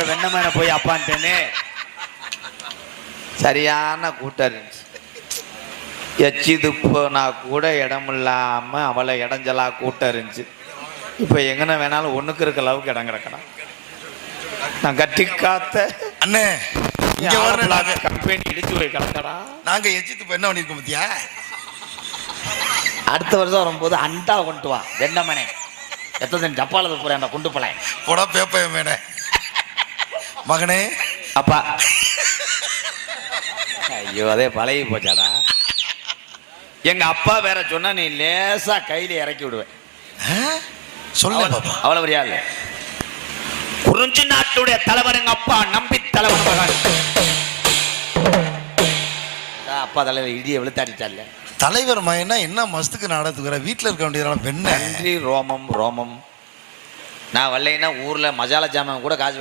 பார்த்த வெண்ணமேன போய் அப்பான்ட்டேனே. சரியான கூட்டம் இருந்துச்சு. எச்சி துப்புனா கூட இடம் இல்லாம அவளை இடைஞ்சலா கூட்டம் இருந்துச்சு. இப்ப எங்கன வேணாலும் ஒண்ணுக்கு இருக்க அளவுக்கு இடம் கிடக்கணும். நான் கட்டி காத்த அண்ணே கம்பெனி இடிச்சு போய் கிடக்கடா. நாங்க எச்சி துப்பு என்ன பண்ணிருக்கோம் பத்தியா? அடுத்த வருஷம் வரும்போது அண்டா கொண்டு வா வெண்ணமனே. எத்தனை டப்பால போறேன் அந்த குண்டு பழைய போடா பேப்ப மேனே. மகனே அப்பா. ஐயோ அதே பழகி போச்சாடா. எங்க அப்பா வேற சொன்னா நீ லேசா கையில இறக்கி விடுவேன். சொல்ல பாப்பா. அவ்வளவு வரியா இல்ல. குறிஞ்சி நாட்டுடைய தலைவர் எங்க அப்பா நம்பி தலைவர் மகன். அப்பா தலைவர் இடியை வெளுத்தாடிட்டால. தலைவர் மகனா என்ன மஸ்துக்கு நாடத்துக்குற வீட்டுல இருக்க வேண்டியதான பெண்ணு. நன்றி ரோமம் ரோமம். நான் வரலைன்னா ஊர்ல மசாலா ஜாமான் கூட காசு